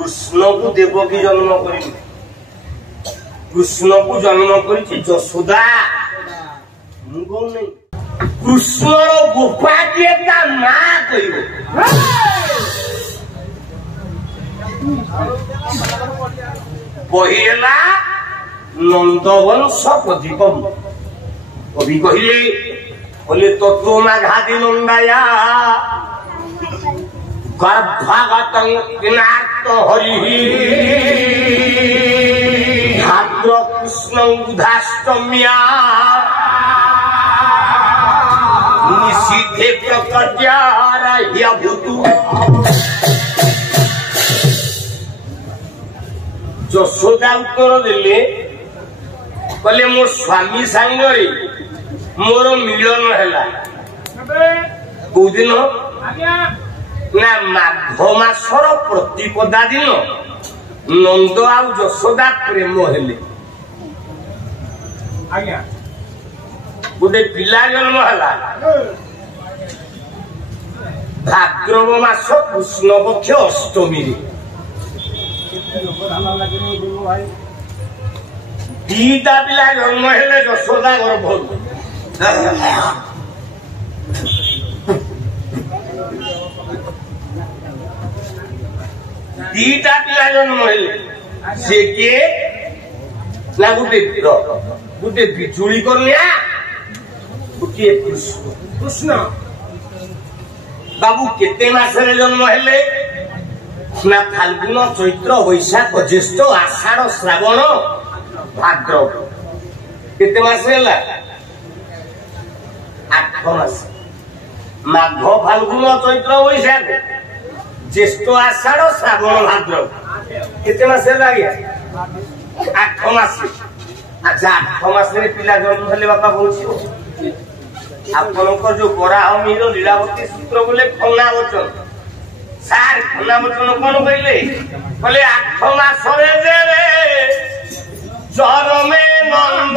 कृष्ण को देवकी जन्म कर कृष्ण को जन्म कर यशोदा कृष्ण गोपा किए माँ कहला नंदवंश प्रदीप कवि कहले तत्व माघादी नंदाया गर्भागत हरि भाद्र कृष्ण बुधाष्टम्या निषिद्धे प्रकट्याभूतु यशोदा उत्तर देले कहले मो स्वामी सांगरे मोर मिलन है कौदिन ना माघ मासर प्रतिपदा दिन नंद आ यशोदा प्रेम हेले गोटे पिला जन्म है भाद्रव मास कृष्ण पक्ष अष्टमी दीटा पिला जन्म हेले यशोदा गर्भ दीटा पिला जन्म हेले से किए ना गोटे बिजुली कन्या गोटे कृष्ण बाबू केते मासरे जन्म हेले ना फाल्गुन चैत्र वैशाख ज्येष्ठ आषाढ़ श्रावण भाद्रव केते मास हेला 8 मास माघ फाल्गुन चैत्र वैशाख ज्येष्ठ आषाढ़ श्रावण भाद्रव केते मास हेला 8 मास अच्छा 8 मास पिला जन्म हेले बापा पहुंची आपनकर जो बराहमीर लीलावती सूत्र बोले खन्ना वचन सार खन्ना वचन कौन कहले 8 मास जर में नंद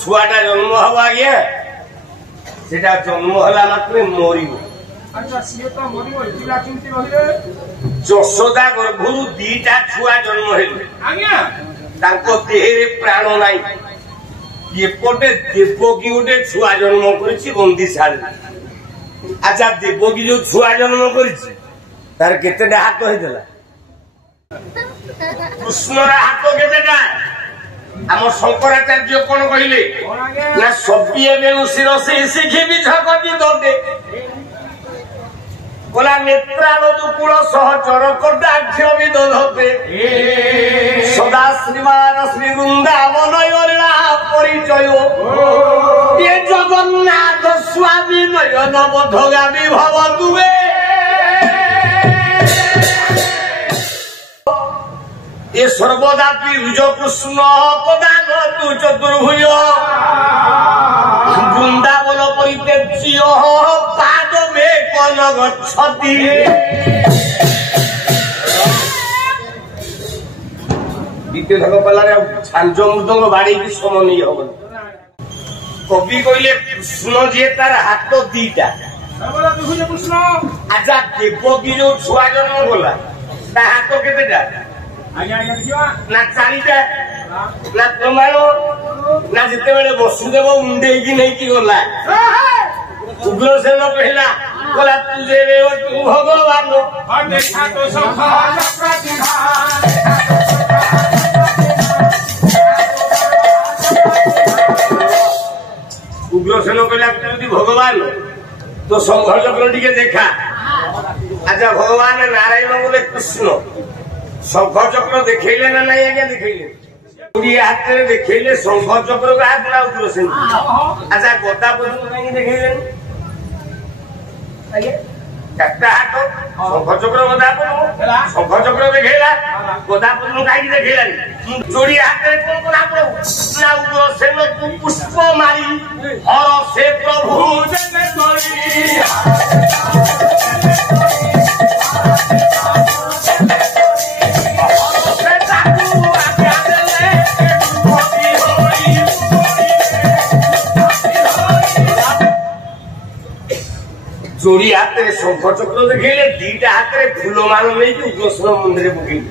छुआटा जन्म हम आज्ञा से जन्म है मात्र मर यशोदा गर्भर दीटा छुआ जन्म देहे प्राण नाई एपटे देवकी गोटे छुआ जन्म कर बंदीशाल अच्छा देवकी जो छुआ जन्म कर केतेटा हाथ होता कृष्ण हाथ केतेटा आम शंकराचार्य कौन कहले ना सबिए बेनु शिरसे शिखी बिझकती दे बोला नेत्रानुकूल सहचर कटाक्ष विदधते सदा श्रीमान श्री वृंदावन परिचय ये जगन्नाथ स्वामी नयन बोधगामी भवतुवे ये सर्वदा पीयूज कृष्ण प्रदान तु चतुर्भुज वृंदावन परित्यज्य पाद में कन गच्छति द्वितीय भाग पहला छांज मृदंग बाड़ी की सम नहीं हम कवि कहले कृष्ण जी तार हाथ दीटा अच्छा देवकी जो छुआ जन्म गला हाथ केतेटा ना चारिटा ना प्रमाण ना जिते बेले वसुदेव मुंडे की नहीं की गला उग्रसेन कहला बोला तुझे तू भगवान देखा तो उग्रसेन कहला तू भगवान तो संघर्ष टे देखा अच्छा भगवान नारायण बोले कृष्ण शंख चक्र देखले ना नहीं आज्ञा देखले हाथ में देखेले शंख चक्र का हाथ ना उग्रसेन अच्छा गदा पद्म कहीं देखेलेन चारटा हाथ शंख चक्र गदा पद्म शंख चक्र देखेला गदा पद्म कहीं देखेलानी जोड़ी हाथ में कौन कौन आप ना उग्रसेन तू पुष्प मारी हर से प्रभु जन जोड़ी हाथ में शंख चक्र देखेले दीटा हाथ में फूल मान नहीं उग्रसेन मंदिर पकड़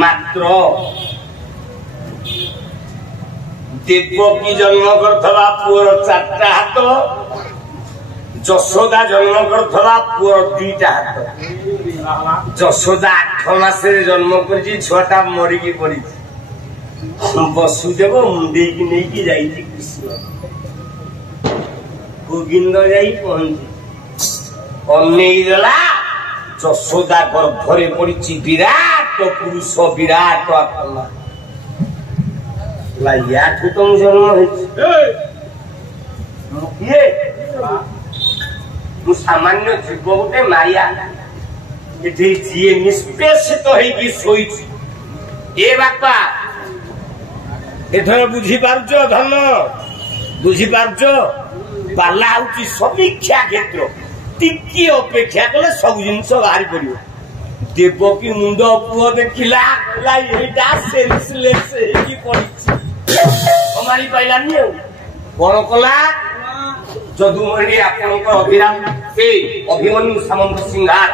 मात्र देवकी जन्म करथवा पुअर चारटा हाथ जशोदा जन्म करथवा पुअर दीटा हाथ जशोदा 8 मास जन्म कर छुआटा मरिकी पड़ी वसुदेव मुंडे की नहीं की जाई कृष्ण गोविंद जाई पहुंची अनेला जशोदा गर्भरे पड़ी विराट पुरुष विराट आत्मा याठू तुम जन्म सामान्य जीव गोटे माया जी निष्पेषित शोई ए बापा एथर बुझी पार्ज धन बुझी पार्ज पाला हूँ समीक्षा क्षेत्र टिकी अपेक्षा कले सब जिन बाहरी पड़ो देवकी मुंड पुओ देखला हमारी पाइलानी कौन कला जदुमणि अभिराम अभिमन्यु सामंत सिंहार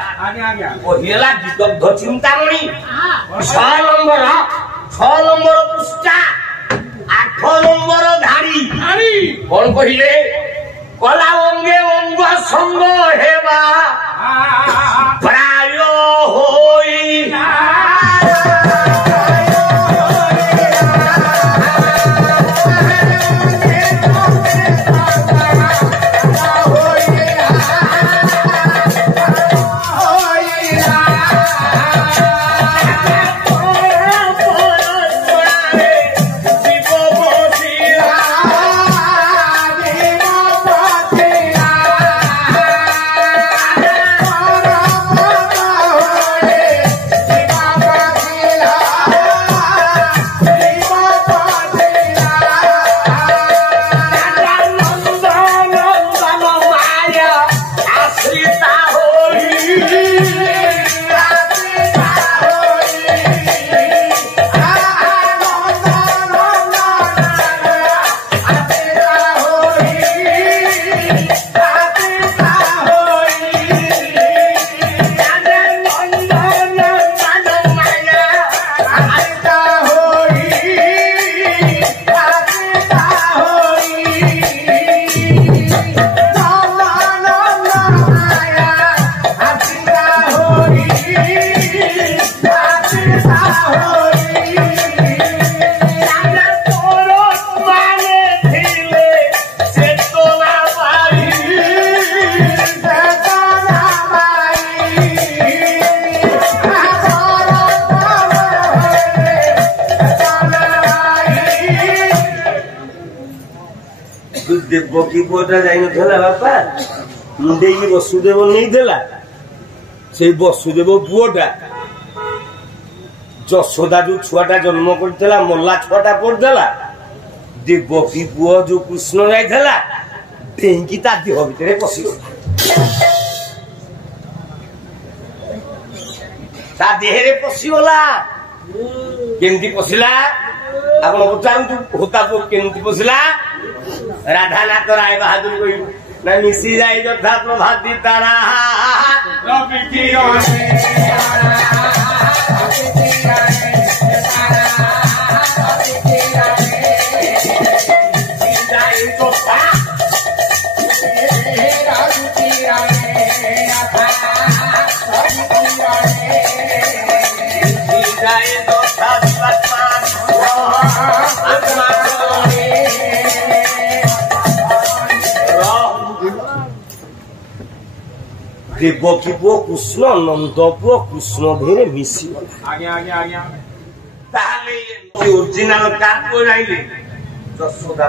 कहला विदग्ध चिंतामणि 6 नंबर पृष्ठा 8 नंबर धारी कौन कहले कला अंगे अंग संग हेबा प्राय होई देवकी पुअटा जाई नथला बापा मुंडे की वसुदेव नहीं देला से वसुदेव पुअटा जशोदा जो छुआटा जन्म करथला मल्ला छुआटा पड़देला देवकी पुओ जो कृष्ण जाइथला टेंकी ता देह भितरे पसी ता देहरे पसी होला केमती पसिला आपण पचारु होता को केमती पसिला राधानाथ राय बहादुर कोई न मिसी जाए यथा प्रभाती तारा देवकी पुओ कृष्ण नंद पुओ कृष्ण धेरे मिसी তাহলে অরিজিনাল কাজ করে আইলে যশোদা